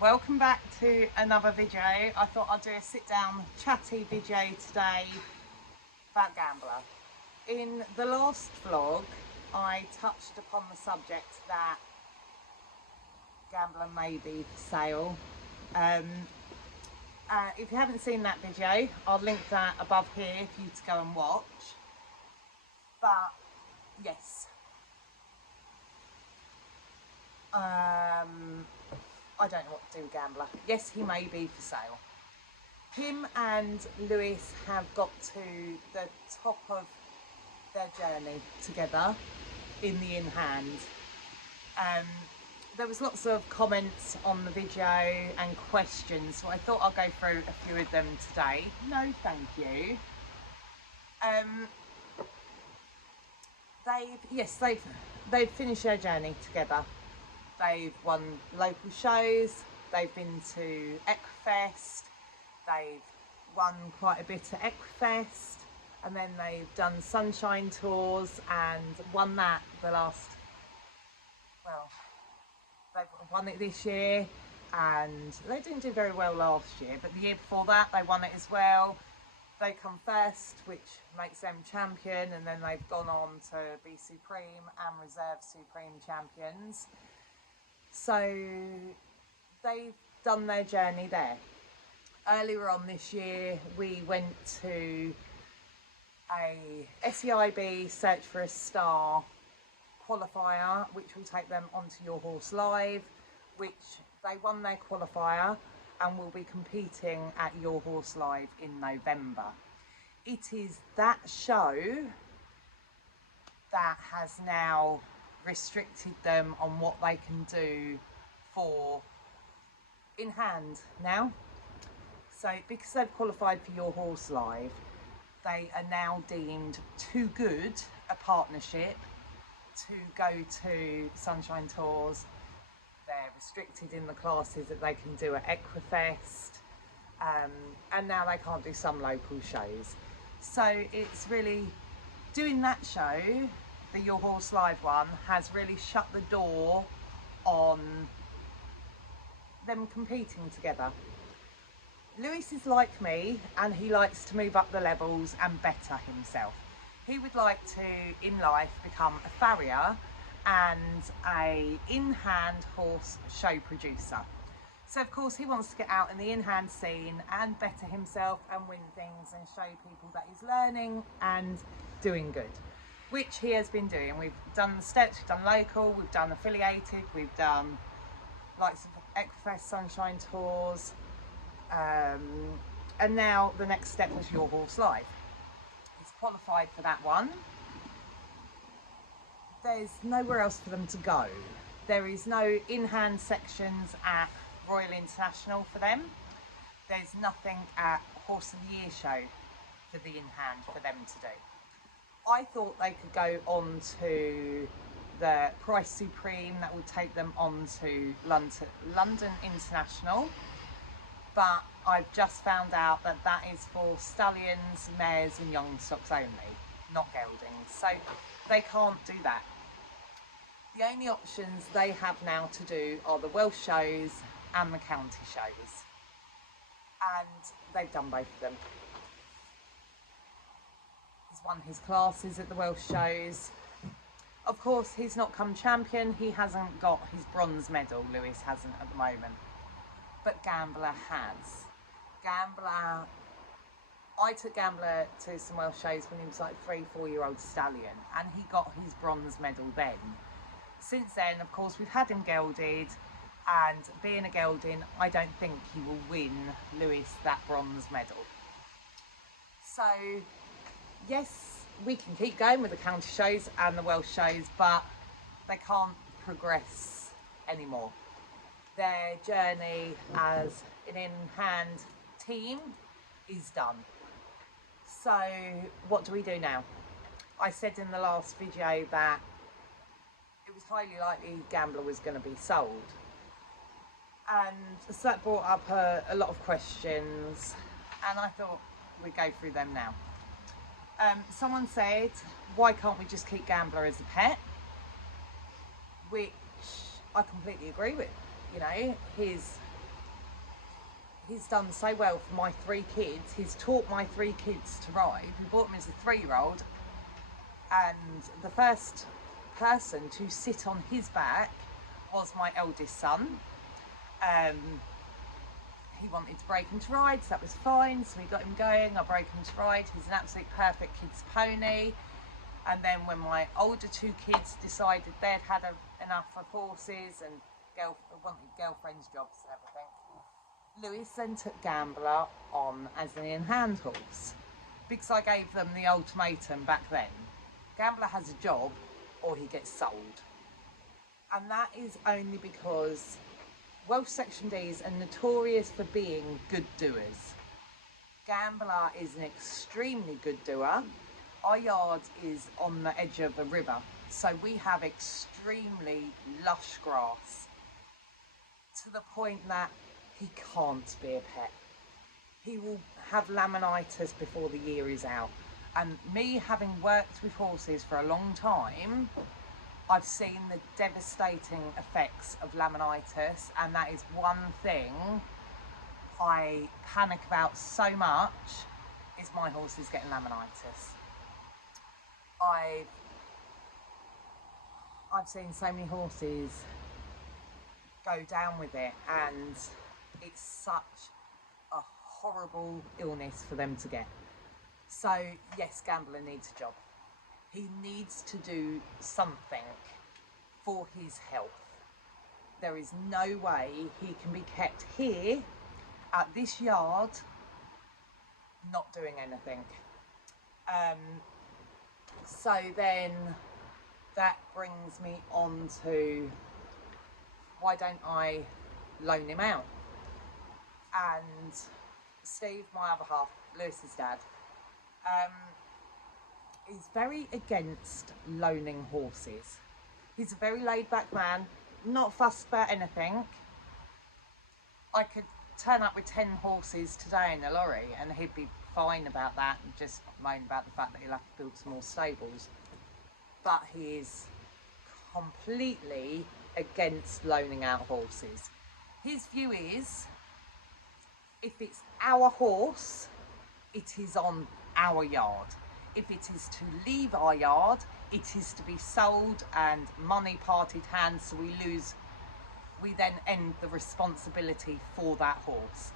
Welcome back to another video. I thought I'd do a sit down chatty video today about Gambler. In the last vlog I touched upon the subject that Gambler may be for sale. If you haven't seen that video, I'll link that above here for you to go and watch. But yes, I don't know what to do with Gambler. Yes, he may be for sale. Him and Lewis have got to the top of their journey together in the in-hand. There was lots of comments on the video and questions, so I thought I'll go through a few of them today. No, thank you. They've finished their journey together. They've won local shows, they've been to Equifest, they've won quite a bit at Equifest, and then they've done sunshine tours and won that they've won it this year, and they didn't do very well last year, but the year before that they won it as well. They come first, which makes them champion, and then they've gone on to be Supreme and Reserve Supreme champions. So they've done their journey there. Earlier on this year we went to a SEIB Search for a Star qualifier, which will take them onto Your Horse Live, which they won their qualifier and will be competing at Your Horse Live in November. It is that show that has now restricted them on what they can do for in hand now. So because they've qualified for Your Horse Live, they are now deemed too good a partnership to go to Sunshine Tours. They're restricted in the classes that they can do at Equifest, and now they can't do some local shows. So it's really, doing that show, the Your Horse Live one, has really shut the door on them competing together. Lewis is like me, and he likes to move up the levels and better himself. He would like to, in life, become a farrier and a in-hand horse show producer. So of course he wants to get out in the in-hand scene and better himself and win things and show people that he's learning and doing good, which he has been doing. We've done the steps, we've done local, we've done affiliated, we've done likes of Equifest, Sunshine Tours, and now the next step was Your Horse Live. He's qualified for that one. There's nowhere else for them to go. There is no in-hand sections at Royal International for them. There's nothing at Horse of the Year show for the in-hand for them to do. I thought they could go on to the Price Supreme that would take them on to London International, but I've just found out that that is for stallions, mares and young stocks only, not geldings, so they can't do that. The only options they have now to do are the Welsh shows and the county shows, and they've done both of them. He's won his classes at the Welsh shows. Of course he's not come champion, he hasn't got his bronze medal, Lewis hasn't at the moment, but Gambler has. I took Gambler to some Welsh shows when he was like 3-4-year-old stallion, and he got his bronze medal then. Since then, of course, we've had him gelded, and being a gelding, I don't think he will win Lewis that bronze medal. So yes, we can keep going with the county shows and the Welsh shows, but they can't progress anymore. Their journey as an in-hand team is done. So what do we do now? I said in the last video that it was highly likely Gambler was going to be sold, and so that brought up a lot of questions, and I thought we'd go through them now. Someone said, why can't we just keep Gambler as a pet? Which I completely agree with. You know, he's he's done so well for my 3 kids. He's taught my 3 kids to ride. We bought him as a 3-year-old, and the first person to sit on his back was my eldest son. He wanted to break him to ride, so that was fine. So we got him going. I broke him to ride. He's an absolute perfect kid's pony. And then when my older 2 kids decided they'd had enough of horses and wanted girlfriends' jobs and everything, Lewis then took Gambler on as an in-hand horse, because I gave them the ultimatum back then. Gambler has a job or he gets sold. And that is only because Welsh Section Ds are notorious for being good doers. Gambler is an extremely good doer. Our yard is on the edge of a river, so we have extremely lush grass, to the point that he can't be a pet. He will have laminitis before the year is out. And me having worked with horses for a long time, I've seen the devastating effects of laminitis, and that is one thing I panic about so much, is my horses getting laminitis. I've seen so many horses go down with it, and it's such a horrible illness for them to get. So yes, Gambler needs a job. He needs to do something for his health. There is no way he can be kept here at this yard not doing anything. So then that brings me on to, why don't I loan him out? And Steve, my other half, Lewis's dad, is very against loaning horses. He's a very laid back man, not fussed about anything. I could turn up with 10 horses today in a lorry and he'd be fine about that and just moan about the fact that he'll have to build some more stables. But he is completely against loaning out horses. His view is, if it's our horse, it is on our yard. If it is to leave our yard, it is to be sold and money parted hands, so we then end the responsibility for that horse.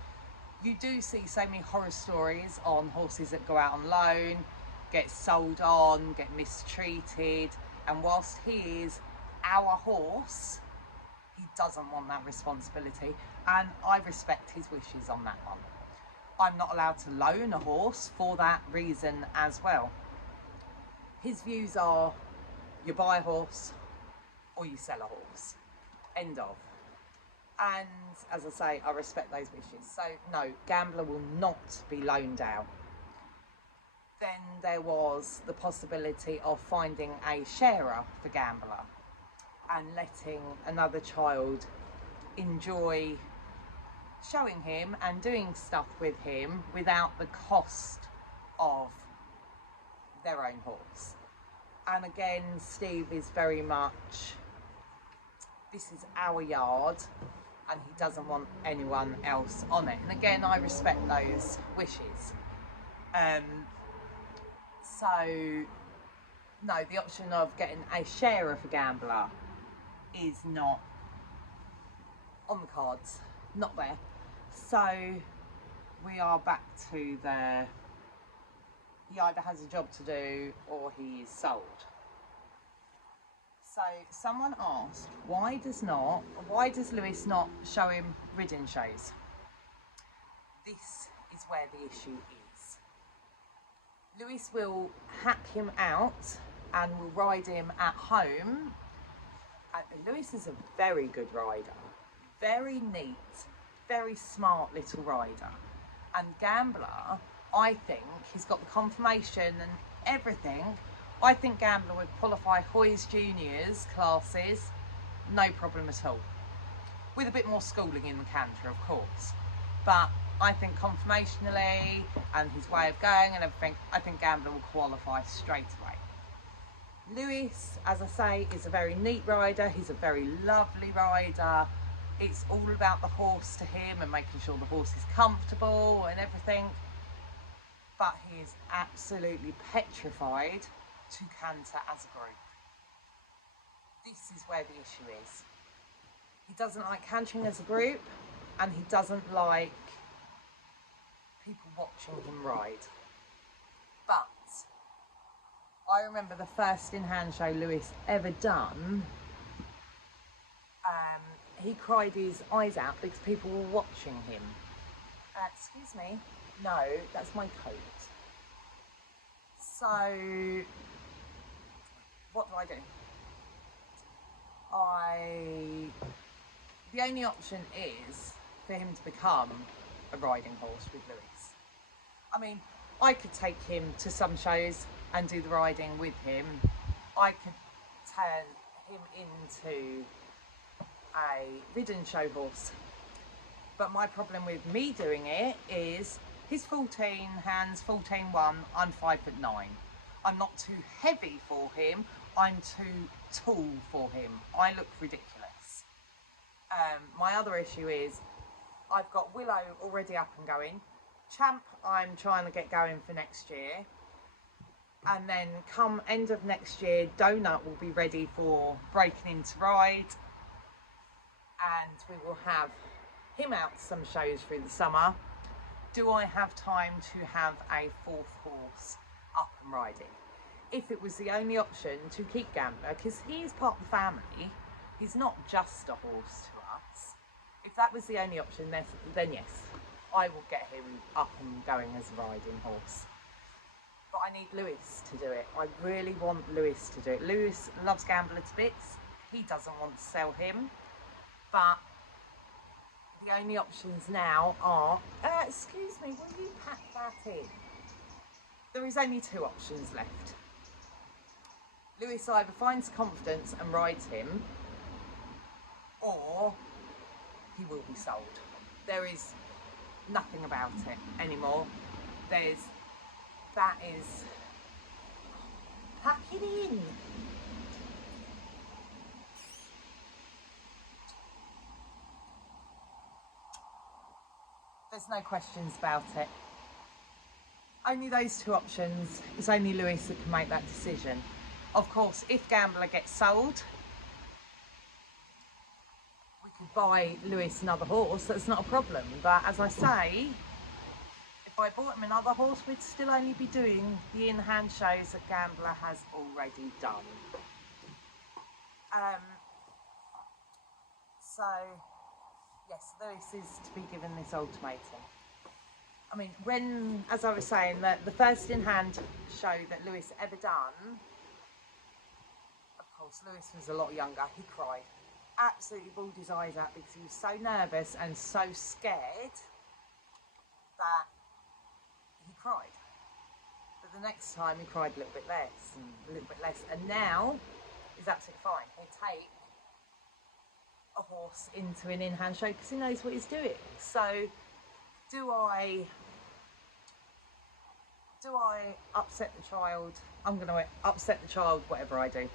You do see so many horror stories on horses that go out on loan, get sold on, get mistreated, and whilst he is our horse, he doesn't want that responsibility, and I respect his wishes on that one. I'm not allowed to loan a horse for that reason as well. His views are, you buy a horse or you sell a horse. End of. And as I say, I respect those wishes. So no, Gambler will not be loaned out. Then there was the possibility of finding a sharer for Gambler and letting another child enjoy showing him and doing stuff with him without the cost of their own horse. And again, Steve is very much, this is our yard and he doesn't want anyone else on it. And again, I respect those wishes. So no, the option of getting a sharer for Gambler is not on the cards, not there. So we are back to he either has a job to do or he is sold. So someone asked, why does Lewis not show him riding shows? This is where the issue is. Lewis will hack him out and will ride him at home. Lewis is a very good rider, very neat, very smart little rider. And Gambler, I think, he's got the confirmation and everything. I think Gambler would qualify Hoy's Juniors classes, no problem at all. With a bit more schooling in the canter, of course. But I think conformationally and his way of going and everything, I think Gambler will qualify straight away. Lewis, as I say, is a very neat rider. He's a very lovely rider. It's all about the horse to him and making sure the horse is comfortable and everything. But he is absolutely petrified to canter as a group. This is where the issue is. He doesn't like cantering as a group, and he doesn't like people watching him ride. But I remember the first in-hand show Lewis ever done. He cried his eyes out because people were watching him. Excuse me. No, that's my coat. So, what do? The only option is for him to become a riding horse with Lewis. I mean, I could take him to some shows and do the riding with him. I could turn him into a ridden show horse. But my problem with me doing it is he's 14 hands, 14'1", I'm 5'9". I'm not too heavy for him, I'm too tall for him. I look ridiculous. My other issue is I've got Willow already up and going. Champ I'm trying to get going for next year. And then come end of next year, Donut will be ready for breaking into ride. And we will have him out to some shows through the summer. Do I have time to have a fourth horse up and riding? If it was the only option to keep Gambler, because he is part of the family, he's not just a horse to us. If that was the only option, then yes, I will get him up and going as a riding horse. But I need Lewis to do it. I really want Lewis to do it. Lewis loves Gambler to bits. He doesn't want to sell him. But the only options now are, excuse me, will you pack that in? There is only two options left. Lewis either finds confidence and rides him, or he will be sold. There is nothing about it anymore. That is, pack it in. There's no questions about it. Only those two options. It's only Lewis that can make that decision. Of course, if Gambler gets sold, we could buy Lewis another horse, that's not a problem. But as I say, if I bought him another horse, we'd still only be doing the in-hand shows that Gambler has already done. So, yes, Lewis is to be given this ultimatum. I mean, as I was saying, the first in-hand show that Lewis ever done, of course, Lewis was a lot younger, he cried. Absolutely bawled his eyes out because he was so nervous and so scared that he cried. But the next time he cried a little bit less and a little bit less, and now he's absolutely fine. He'll take a horse into an in-hand show because he knows what he's doing. So do I upset the child? I'm going to upset the child whatever I do.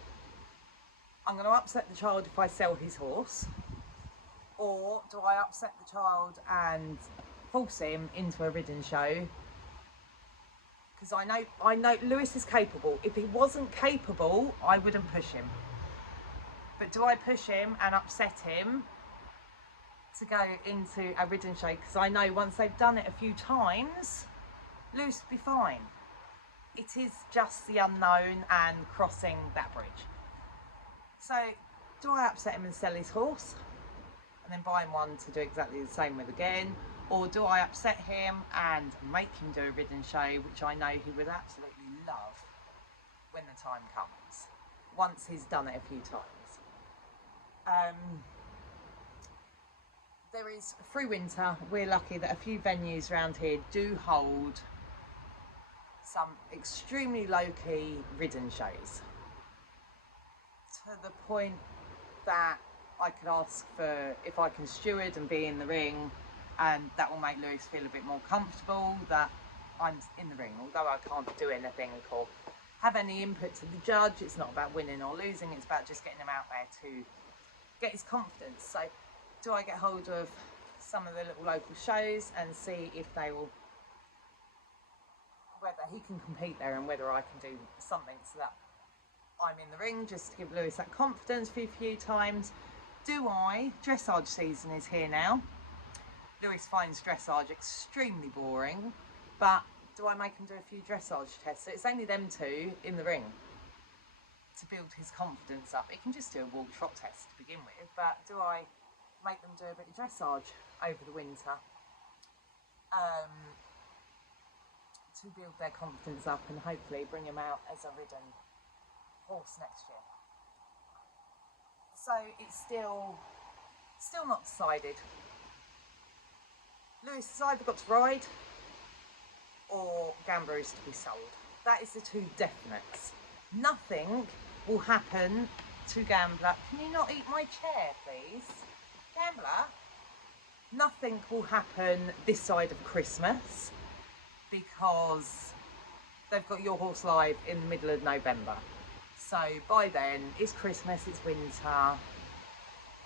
I'm going to upset the child if I sell his horse, or do I upset the child and force him into a ridden show? Because I know Lewis is capable. If he wasn't capable, I wouldn't push him. But do I push him and upset him to go into a ridden show? Because I know once they've done it a few times, Lewis will be fine. It is just the unknown and crossing that bridge. So, do I upset him and sell his horse and then buy him one to do exactly the same with again? Or do I upset him and make him do a ridden show, which I know he would absolutely love when the time comes, once he's done it a few times? There is, through winter, we're lucky that a few venues around here do hold some extremely low-key ridden shows, to the point that I could ask for if I can steward and be in the ring, and that will make Lewis feel a bit more comfortable that I'm in the ring, although I can't do anything or have any input to the judge. It's not about winning or losing, it's about just getting him out there to get his confidence. So do I get hold of some of the little local shows and see if they will, whether he can compete there and whether I can do something so that I'm in the ring, just to give Lewis that confidence for a few times. Dressage season is here now. Lewis finds dressage extremely boring, but do I make him do a few dressage tests? So it's only them two in the ring to build his confidence up. He can just do a walk trot test to begin with, but do I make them do a bit of dressage over the winter to build their confidence up and hopefully bring him out as a ridden horse next year? So it's still not decided. Lewis has either got to ride or Gambler is to be sold. That is the two definites. Nothing will happen to Gambler. Can you not eat my chair, please? Gambler? Nothing will happen this side of Christmas because they've got Your Horse Live in the middle of November. So by then, it's Christmas, it's winter.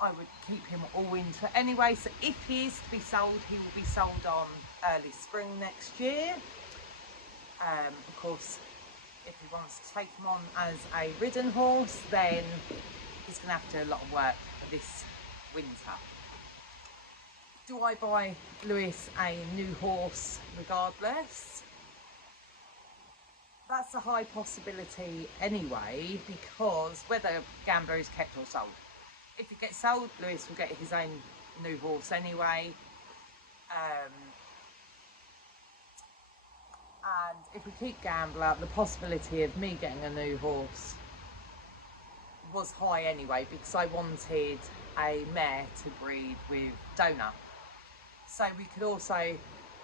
I would keep him all winter anyway. So if he is to be sold, he will be sold on early spring next year. Of course, if he wants to take him on as a ridden horse, then he's going to have to do a lot of work for this winter. Do I buy Lewis a new horse regardless? That's a high possibility anyway, because whether Gambler is kept or sold. If he gets sold, Lewis will get his own new horse anyway. And if we keep Gambler, the possibility of me getting a new horse was high anyway, because I wanted a mare to breed with Donut. So we could also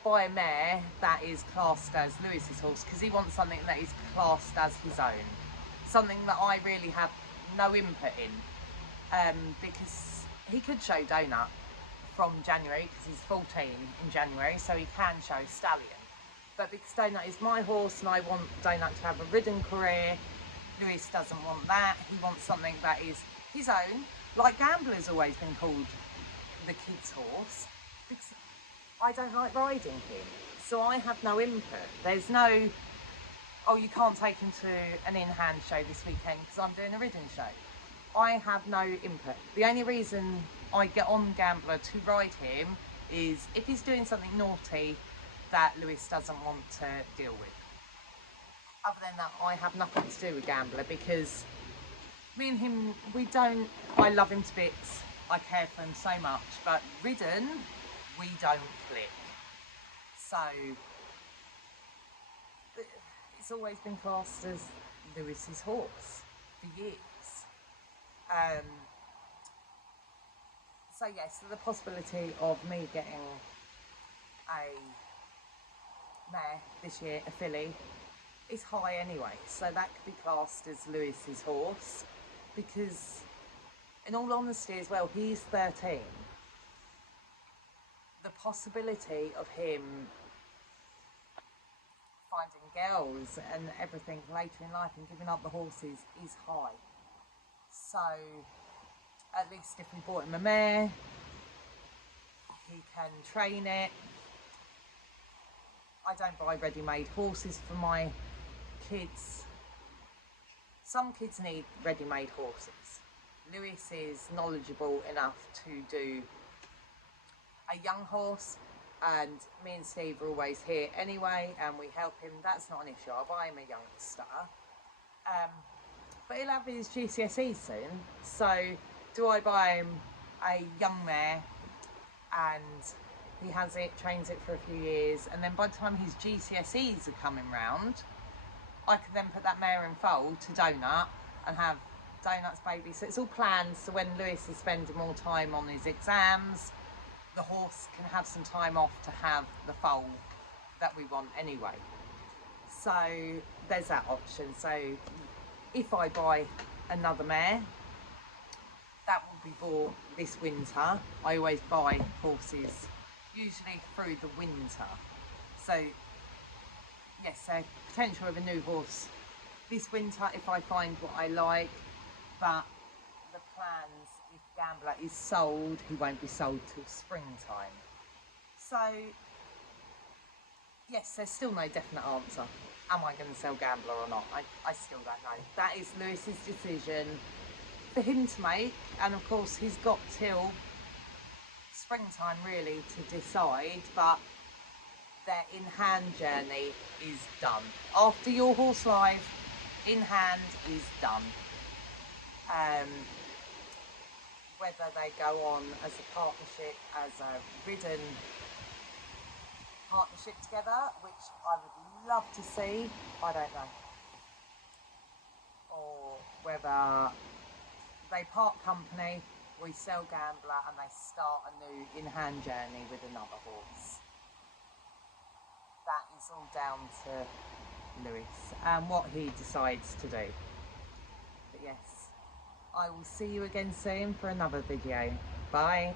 buy a mare that is classed as Lewis's horse, because he wants something that is classed as his own. Something that I really have no input in. Because he could show Donut from January, because he's 14 in January, so he can show Stallion. But because Donut is my horse and I want Donut to have a ridden career, Lewis doesn't want that. He wants something that is his own, like Gambler's always been called the kid's horse, because I don't like riding him. So I have no input. There's no, oh, you can't take him to an in-hand show this weekend because I'm doing a ridden show. I have no input. The only reason I get on Gambler to ride him is if he's doing something naughty that Lewis doesn't want to deal with. Other than that, I have nothing to do with Gambler, because me and him, I love him to bits, I care for him so much, but ridden, we don't click. So it's always been classed as Lewis's horse for years. So yes, so the possibility of me getting a mare this year, a filly, is high anyway. So that could be classed as Lewis's horse, because in all honesty as well, he's 13. The possibility of him finding girls and everything later in life and giving up the horses is high. So at least if we bought him a mare, he can train it. I don't buy ready-made horses for my kids. Some kids need ready-made horses. Lewis is knowledgeable enough to do a young horse, and me and Steve are always here anyway, and we help him. That's not an issue. I'll buy him a youngster. But he'll have his GCSEs soon, so do I buy him a young mare and he has it, trains it for a few years, and then by the time his GCSEs are coming round, I can then put that mare in foal to Donut and have Donut's baby. So it's all planned, so when Lewis is spending more time on his exams, the horse can have some time off to have the foal that we want anyway. So there's that option. So if I buy another mare, that will be bought this winter. I always buy horses usually through the winter. So yes, so potential of a new horse this winter if I find what I like, but the plans, if Gambler is sold, he won't be sold till springtime. So, yes, there's still no definite answer. Am I going to sell Gambler or not? I still don't know. That is Lewis's decision for him to make, and of course he's got till springtime really to decide, but their in-hand journey is done. After your horse live, in-hand is done. Whether they go on as a partnership, as a ridden partnership together, which I would love to see, I don't know. Or whether they part company, we sell Gambler and they start a new in-hand journey with another horse. That is all down to Lewis and what he decides to do. But yes, I will see you again soon for another video. Bye.